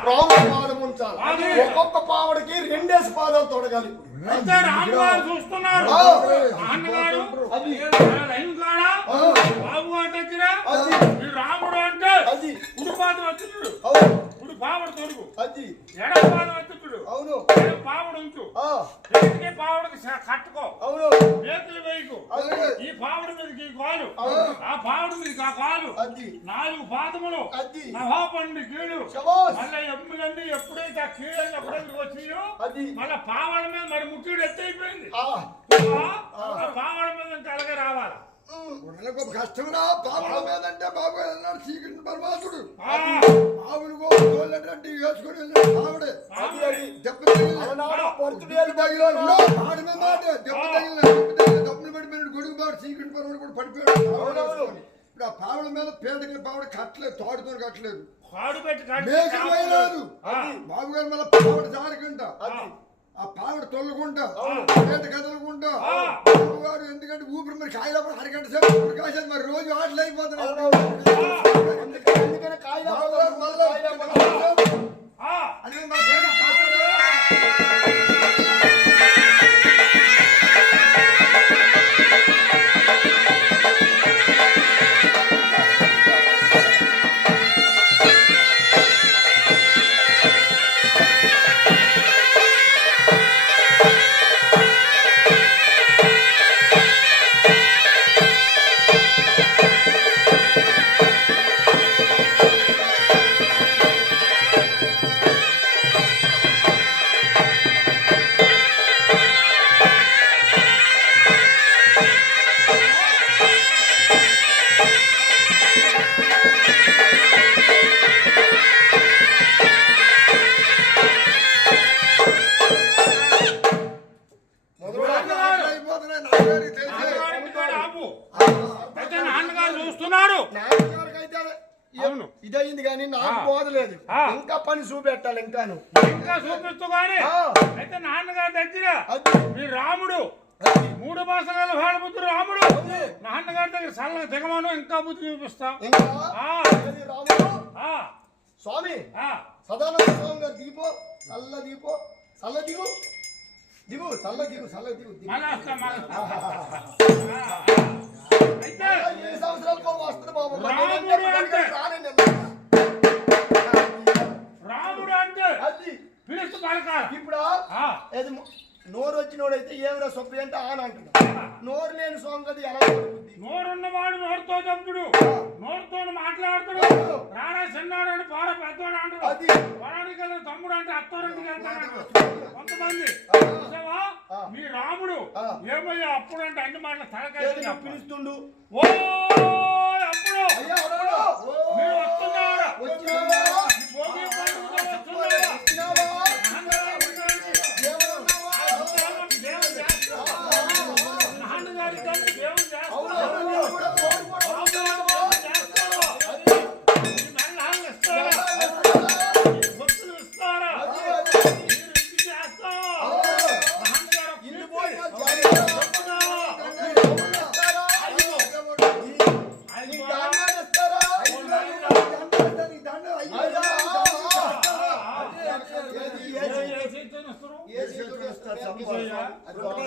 బాగుంటుంది. ఒక్కొక్క పావుడికి రెండేసి పాదాలు తొడగాలి. చూస్తున్నారు ఆ. నాన్నగారు అది. ఆ లైన్ కాడా ఆ. బాబు గారి దగ్గర అది. ఈ రాముడు అంటే అది ఉడిపాదం వచ్చుడు అవును ఉడి తొడుగు అది ఎడపాదం వచ్చుడు అవును. పావుడు ఉంచు. చేతికి పావుడికి కట్టుకో. అవును. చేతులు వేయకు. ఈ పావుడు మీదకి ఈ కాలు. ఆ. పావుడు మీదకి ఆ కాలు. అది నాలుగు పాదములు. అది నవాపండి కీడు. మళ్ళీ ఎమ్ములన్నీ ఎప్పుడైతే ఆ కీళ్ళని ఎప్పుడైతే వచ్చినాయో అది మళ్ళీ పావడ మీద మరి ముట్టుడు ఎత్తైపోయింది. ఆ, ఆ పావడ మీద ఇంకా అలాగే రావాలి? గొర్రెలకు కష్టంరా పాపల మీద అంటే బాబు అన్నాడు శ్రీకృష్ణ పరమాత్ముడు ఆవులు గోళ్ళంటే వేసుకొని ఆవిడే దెబ్బ తగిలిన పడిపోయినాడు గొడుగు బాడు శ్రీకృష్ణ పరమాత్ముడు కూడా పడిపోయాడు. ఇప్పుడు ఆ పావుల మీద పేడకి పావుడు కట్టలేదు తోడుతో కట్టలేదు. బాబు గారు మళ్ళీ పావుడు జారకుంటా. అది. ఆ పావుడు తొల్లుకుంటా. పేట కదలకుంటా. ఆ. బాబు గారు ఎందుకంటే ఊపిరి మరి కాయలప్పుడు అరగంట సేపు ఊపిరి కాసేది మరి రోజు ఆటలు అయిపోతున్నాయి అయితే నాన్నగారు చూస్తున్నాడు నాన్నగారికైతే అవును. ఇదయింది కానీ నాకు ఆ. ఇంకా పని చూపెట్టాలి ఇంకాను. ఇంకా చూపిస్తూ ఆ. అయితే నాన్నగారి దగ్గర మీ రాముడు మూడు భాషల వాడబుద్ధి రాముడు. నాన్నగారి దగ్గర సల్ల దిగమను ఇంకా బుద్ధి చూపిస్తా. ఇంకా? ఆ, ఏది రాముడు? ఆ, స్వామి ఆ. సదానంద స్వామి గారు దిగిపో చల్ల దిగిపో చల్ల దిగు. దిగు చల్ల దిగు చల్ల దిగు సంవత్సరాలకు వస్తుంది బాబు. రాముడు అంటే- అది. పిలుస్తూ పలకాల. ఇప్పుడు? నోరు వచ్చినోడైతే ఏమిరా సొప్పి అంటే ఆన అంటున్నా. నోరు లేని కదా ఎలా? నోరున్నవాడు నోరుతో చెప్తుడు నోరుతో మాట్లాడుతుడు. రాడా చిన్నాడు అంటే పార పెద్దవాడు అంటాడు. అది. వరానికి వెళ్ళిన తమ్ముడు అంటే అత్తోరింటికి వెళ్తాడు కొంతమంది? మీ రాముడు. ఏమయ్యా అప్పుడు అంటే అన్ని మాటలు తలకాయ పిలుస్తుండు. ఓ అప్పుడు. అయ్యా అది ఒక